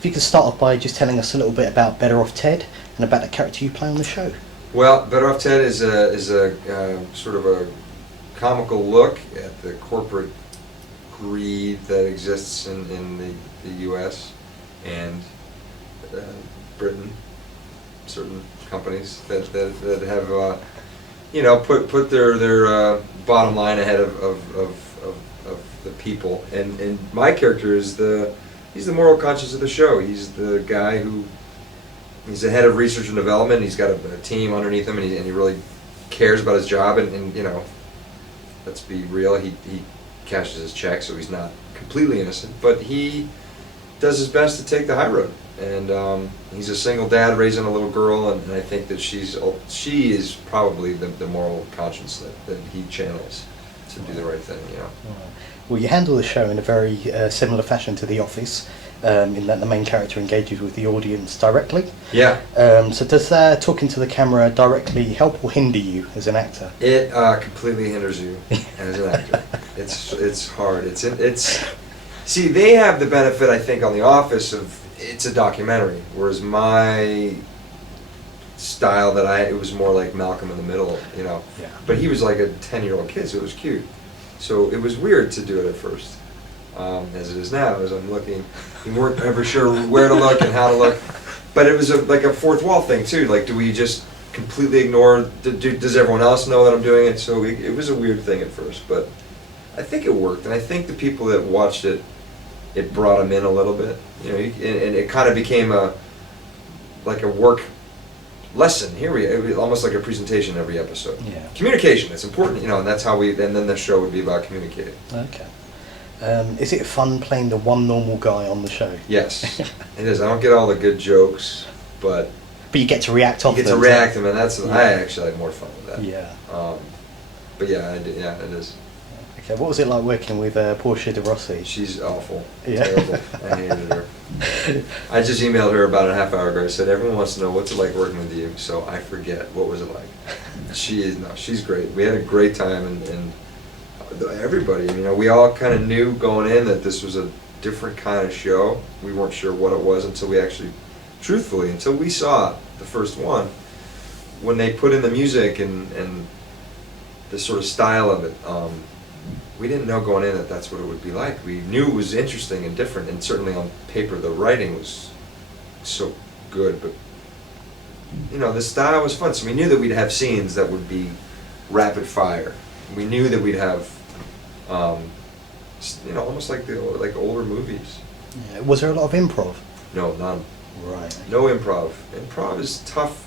If you could start off by just telling us a little bit about Better Off Ted and about the character you play on the show. Well, Better Off Ted is a sort of a comical look at the corporate greed that exists in the U.S. and Britain. Certain companies that have put their bottom line ahead of the people. And my character is he's the moral conscience of the show. He's the guy he's the head of research and development. He's got a team underneath him, and he really cares about his job. And let's be real, he cashes his check, so he's not completely innocent. But he does his best to take the high road. And he's a single dad raising a little girl, and I think that she is probably the moral conscience that he channels to do the right thing. Well, you handle the show in a very similar fashion to The Office, in that the main character engages with the audience directly. Yeah. So does talking to the camera directly help or hinder you as an actor? It completely hinders you as an actor. It's hard. See, they have the benefit, I think, on The Office of it's a documentary, whereas my style it was more like Malcolm in the Middle, Yeah. But he was like a 10-year-old kid, so it was cute. So it was weird to do it at first, as it is now. As I'm looking, you weren't ever sure where to look and how to look, but it was like a fourth wall thing too. Like, do we just completely ignore? Does everyone else know that I'm doing it? So it was a weird thing at first, but I think it worked, and I think the people that watched it brought them in a little bit, and it kind of became a work lesson. It was almost like a presentation every episode. Yeah. Communication, it's important, and that's how and then the show would be about communicating. Okay. Is it fun playing the one normal guy on the show? Yes, it is. I don't get all the good jokes, but you get to react off them. You get to react them, and I actually had more fun with that. Yeah. But yeah, it is. Okay, what was it like working with Portia de Rossi? She's awful. Yeah. Terrible. I hated her. I just emailed her about a half hour ago. I said, everyone wants to know what's it like working with you, so I forget. What was it like? She's great. We had a great time, and everybody, we all kind of knew going in that this was a different kind of show. We weren't sure what it was until until we saw the first one. When they put in the music and the sort of style of it, we didn't know going in that that's what it would be like. We knew it was interesting and different, and certainly on paper the writing was so good, but the style was fun. So we knew that we'd have scenes that would be rapid fire. We knew that we'd have, almost like older movies. Yeah. Was there a lot of improv? No, none. Right. No improv. Improv is tough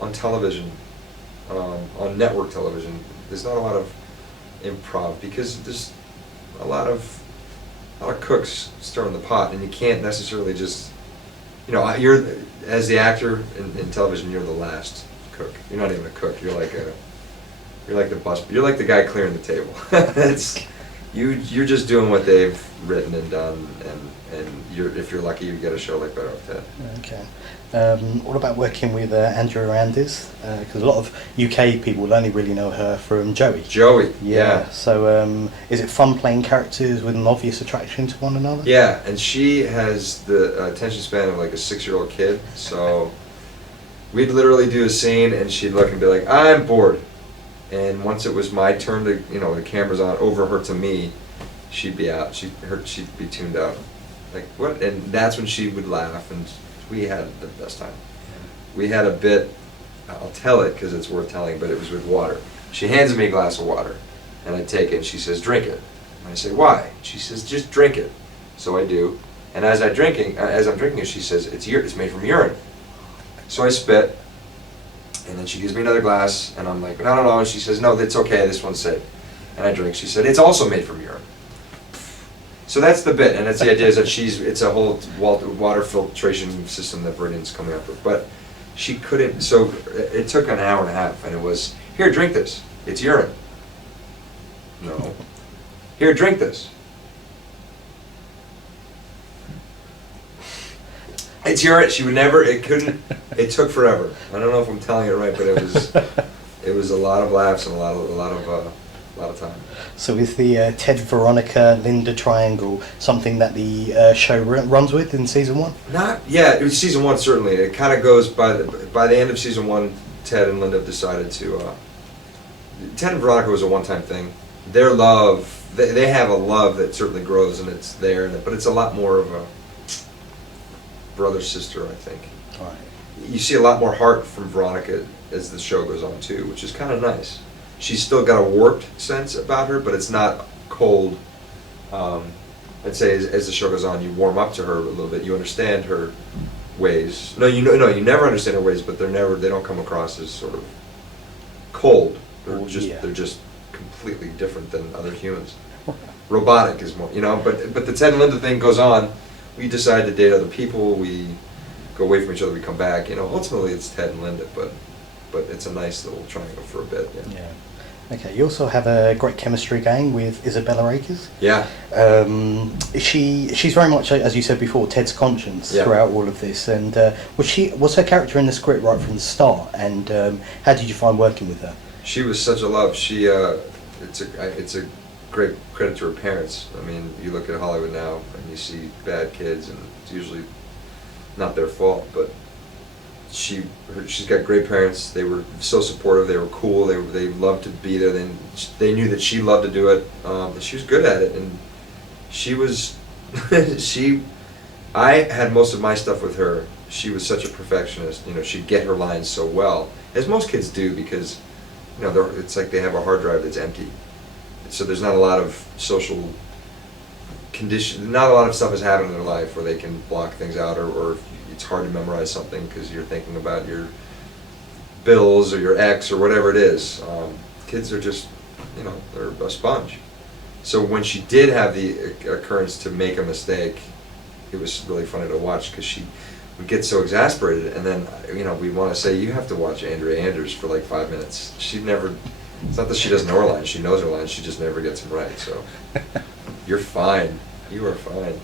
on television, on network television. There's not a lot of improv because there's a lot of cooks stirring the pot, and you can't necessarily just, you're, as the actor in television, you're the last cook. You're not even a cook. You're like the guy clearing the table. You're just doing what they've written and done, and if you're lucky, you get a show like Better Off Ted. Okay. What about working with Andrea Anders? Because a lot of UK people will only really know her from Joey. Joey, yeah. So is it fun playing characters with an obvious attraction to one another? Yeah, and she has the attention span of like a 6-year-old kid. So we'd literally do a scene, and she'd look and be like, "I'm bored." And once it was my turn to, the camera's on over her to me, she'd be out. She'd be tuned out. Like, what? And that's when she would laugh, and we had the best time. We had a bit, I'll tell it because it's worth telling, but it was with water. She hands me a glass of water, and I take it, and she says, "Drink it." And I say, "Why?" She says, "Just drink it." So I do, and as I'm drinking it, she says, "It's made from urine." So I spit, and then she gives me another glass, and I'm like, "No." And she says, "No, that's okay, this one's safe." And I drink. She said, "It's also made from urine." So that's the bit, and that's the idea, is that it's a whole water filtration system that Viridian's coming up with. But she couldn't, so it took an hour and a half, and it was, "Here, drink this. It's urine." No. "Here, drink this." It's urine. She would never, it took forever. I don't know if I'm telling it right, but it was a lot of laughs and a lot of a lot of time. So is the Ted, Veronica, Linda triangle something that the show runs with in season 1? It was season 1 certainly. It kind of goes by the end of season 1. Ted and Linda have decided to. Ted and Veronica was a one-time thing. Their love, they have a love that certainly grows and it's there, but it's a lot more of a brother-sister, I think. Right. You see a lot more heart from Veronica as the show goes on too, which is kind of nice. She's still got a warped sense about her, but it's not cold. I'd say as the show goes on, you warm up to her a little bit. You understand her ways. You never understand her ways, but they don't come across as sort of cold. They're just completely different than other humans. Robotic is more, but the Ted and Linda thing goes on. We decide to date other people. We go away from each other. We come back. Ultimately it's Ted and Linda, but it's a nice little triangle for a bit. Yeah. Okay. You also have a great chemistry going with Isabella Acres. Yeah. She's very much, as you said before, Ted's conscience throughout all of this. And was her character in the script right from the start? And how did you find working with her? She was such a love. It's a great credit to her parents. I mean, you look at Hollywood now and you see bad kids, and it's usually not their fault. But she's got great parents. They were so supportive. They were cool. They loved to be there. They knew that she loved to do it. And she was good at it. And she was I had most of my stuff with her. She was such a perfectionist. She'd get her lines so well, as most kids do, because it's like they have a hard drive that's empty. So there's not a lot of social condition, not a lot of stuff has happened in their life where they can block things out, or it's hard to memorize something because you're thinking about your bills or your ex or whatever it is. Kids are just, they're a sponge. So when she did have the occurrence to make a mistake, it was really funny to watch because she would get so exasperated, and then we'd want to say, you have to watch Andrea Anders for like 5 minutes. She'd never. It's not that she doesn't know her lines. She knows her lines. She just never gets them right. So you're fine. You are fine.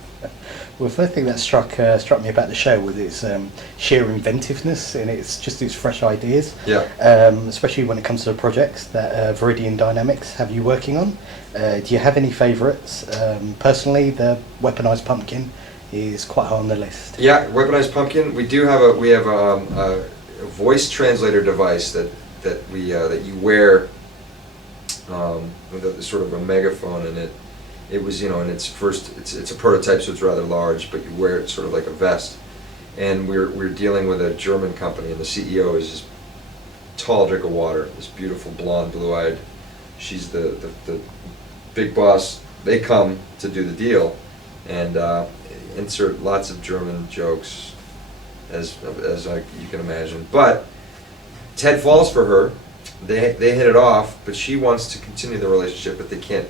Well, the first thing that struck me about the show was its sheer inventiveness and its fresh ideas. Yeah. Especially when it comes to the projects that Viridian Dynamics have you working on. Do you have any favourites? Personally, the weaponized pumpkin is quite high on the list. Yeah, weaponized pumpkin. We have a voice translator device that you wear with sort of a megaphone, and it was in its first, it's a prototype, so it's rather large, but you wear it sort of like a vest. And we're dealing with a German company, and the CEO is this tall drink of water, this beautiful blonde, blue-eyed. She's the big boss. They come to do the deal, and insert lots of German jokes, as you can imagine. But Ted falls for her. They hit it off, but she wants to continue the relationship, but they can't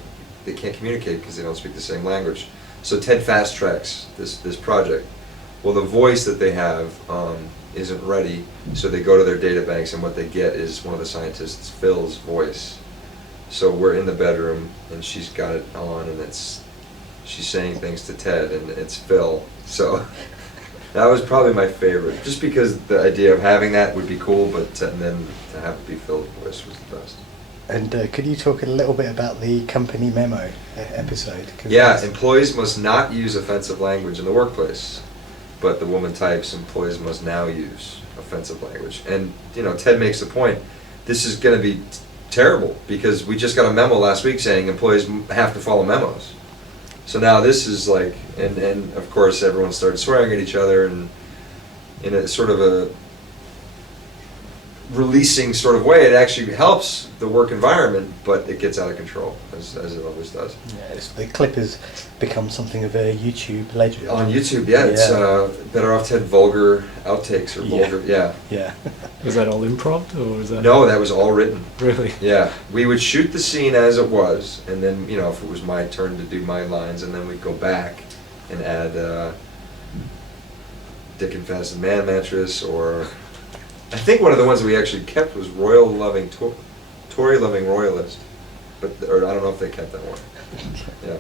communicate because they don't speak the same language. So Ted fast tracks this project. Well, the voice that they have isn't ready, so they go to their data banks, and what they get is one of the scientists, Phil's voice. So we're in the bedroom, and she's got it on, and she's saying things to Ted, and it's Phil. So that was probably my favorite, just because the idea of having that would be cool, and then to have it be Phil's voice was the best. And could you talk a little bit about the company Memo episode? Yeah, employees must not use offensive language in the workplace, but the woman types, employees must now use offensive language. And Ted makes the point, this is going to be terrible, because we just got a memo last week saying employees have to follow memos. So now this is like, and of course everyone started swearing at each other, and in a sort of a releasing sort of way, it actually helps the work environment, but it gets out of control, as it always does. Yeah, the clip has become something of a YouTube legend. On YouTube, yeah, it's Better Off Ted vulgar outtakes, or vulgar, Yeah. Was that all improv, or was that? No, that was all written. Really? Yeah, we would shoot the scene as it was, and then if it was my turn to do my lines, and then we'd go back and add Dick and Fastened Man Mattress, or I think one of the ones that we actually kept was Tory Loving Royalist, or I don't know if they kept that one. Yeah.